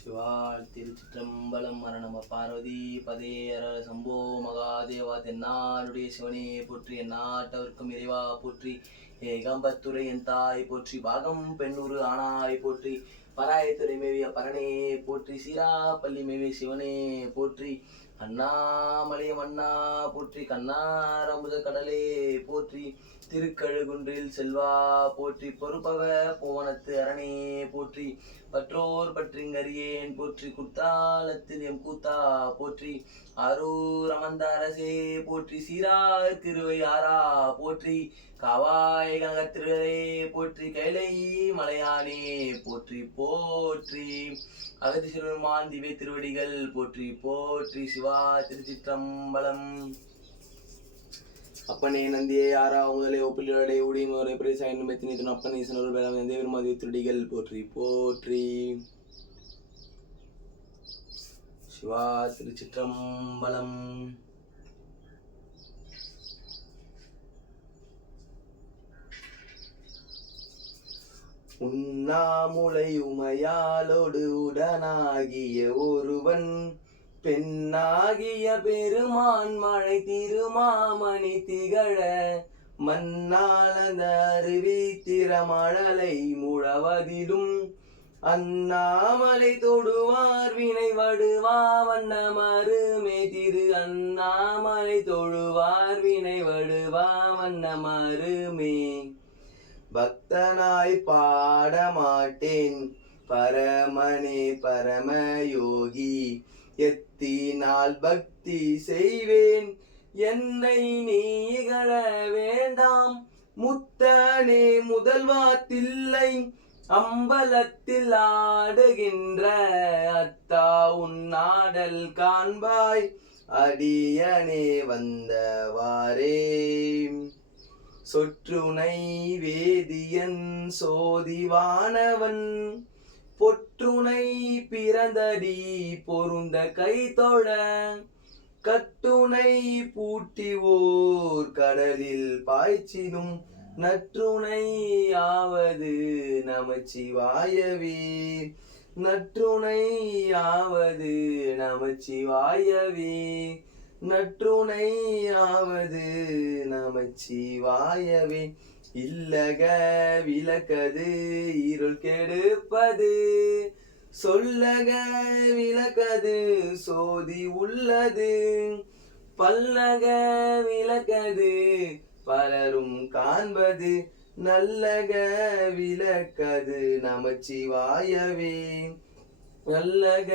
சிவாள் திருச்சிற்றம்பலம் மரணம பார்வதி பதே அர சம்போ மகாதேவா தென்னாடுடைய சிவனே போற்றி எந்நாட்டவர்க்கும் இறைவா போற்றி ஏகம்பத்துரை என் தாய் போற்றி பாகம் பெண்ணூறு ஆனாய் போற்றி பராயத்துறை மேவிய பரணே போற்றி சீரா பள்ளி மேவிய சிவனே போற்றி அண்ணாமலையம் அண்ணா போற்றி கண்ணாரமுத கடலே போற்றி திருக்கழுகுன்றில் செல்வா போற்றி பொறுப்பக போவனத்து அரணே போற்றி பற்றோர் பற்றிங்கறியேன் போற்றி குத்தாலத்தில் எம் கூத்தா போற்றி அரூர் அமர்ந்த அரசே போற்றி சீரார் திருவை ஆரா போற்றி காவாய் கனகத்திருளே போற்றி கைலை மலையானே போற்றி போற்றி அகதி சிறுமான் திவ்ய திருவடிகள் போற்றி போற்றி சிவா திருச்சிற்றம்பலம். அப்பனே நந்தியே ஆரா முதலே ஒப்பிலே ஊடி முதலை பிரேசா என்னும் மெத்தினித்தன் அப்பன் ஈசனருள் வேளாண் தேவர் மாதிரி திருடிகள் போற்றி போற்றி சிவா திருச்சிற்றம்பலம். உண்ணாமுலை உமையாலோடு உடனாகிய ஒருவன் பெண்ணாகிய பெருமான் மழை திருமாமணி திகழ மண்ணாளந்த அருவி திறமழலை முழவதிலும் அண்ணாமலை தொடுவார் வினை வடுவா வண்ணமருமே திரு அண்ணாமலை தொழுவார் வினை வடுவா வண்ணமருமே. பக்தனாய் பாடமாட்டேன் பரமனே பரமயோகி எத்தினால் பக்தி செய்வேன் என்னை நீகள வேண்டாம் முத்தனே முதல்வா தில்லை அம்பலத்தில் ஆடுகின்ற அத்தா உன்னாடல் காண்பாய் அடியனே வந்தவாறே. சொற்றுனை வேதியன் சோதிவானவன் பொற்றுனை பிறந்தடி பொருந்த கைதொழ கட்டுனை பூட்டிவோர் கடலில் பாய்ச்சினும் நற்றுனை ஆவது நமச்சிவாயவே. நற்றுனை ஆவது நமச்சிவாயவே. நற்றுனை ஆவது நமச்சிவாயவே. இல்லக விளக்கது இருள் கெடுப்பது சொல்லக விளக்கது சோதி உள்ளது பல்லக விளக்கது பலரும் காண்பது நல்லக விளக்கது நமச்சிவாயவே. நல்லக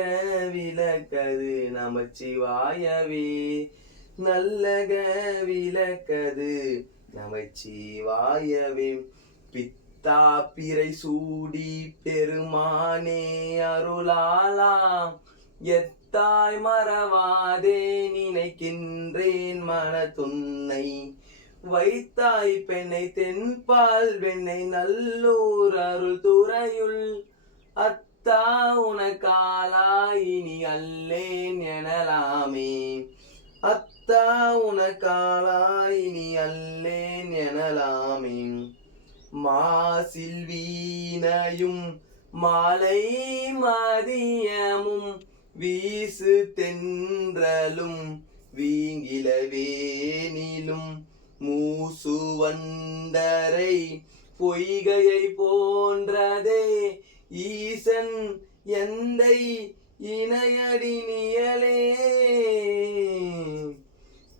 விளக்கது நமச்சிவாயவே. நல்லக விளக்கது நமச்சிவாயவே. பித்தா பிறை சூடி பெருமானே அருளாலா எத்தாய் மறவாதே நினைக்கின்றேன் மனத்துன்னை வைத்தாய் பெண்ணை தென்பால் வெண்ணை நல்லூர் அருள் துறையுள் அத்தா உனக்காலா இனி அல்லேன் எனலாமே. அத்தா உனக்காலா இனி அல்லேன் எனலாமே. மாசில் வீணையும் மாலை மதியமும் வீசு தென்றலும் வீங்கில வேனிலும் மூசு வண்டரை பொய்கையை போன்றதே ஈசன் எந்தை இணையடி நியலே.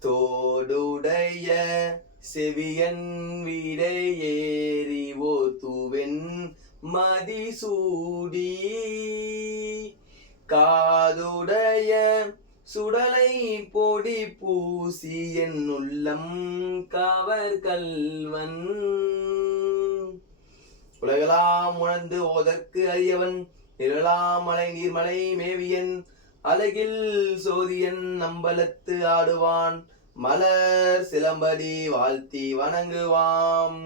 தோடுடைய செவியன் விடையேறி ஓத்துவென் மதிசூடி காதுடைய சுடலை பொடி பூசி என் உள்ளம் கவர் கல்வன். உலகெல்லாம் உணர்ந்து ஓதற்கு அறியவன் நிழலாமலை நீர்மலை மேவியன் அழகில் சோதியன் அம்பலத்து ஆடுவான் மலர் சிலம்படி வாழ்த்தி வணங்குவாம்.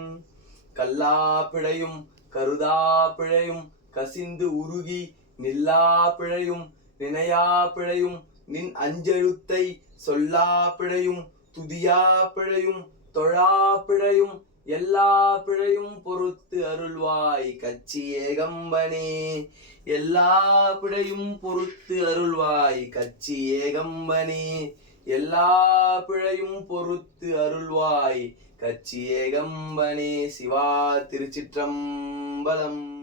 கல்லா பிழையும் கருதா பிழையும் கசிந்து உருகி நில்லா பிழையும் நினையா பிழையும் நின் அஞ்செழுத்தை சொல்லா பிழையும் துதியா பிழையும் தொழா பிழையும் எல்லா பிழையும் பொறுத்து அருள்வாய் கச்சி ஏகம்பனே. எல்லா பிழையும் பொறுத்து அருள்வாய் கச்சி ஏகம்பனே. எல்லா பிழையும் பொறுத்து அருள்வாய் கச்சி ஏகம்பனே. சிவா திருச்சிற்றம்பலம்.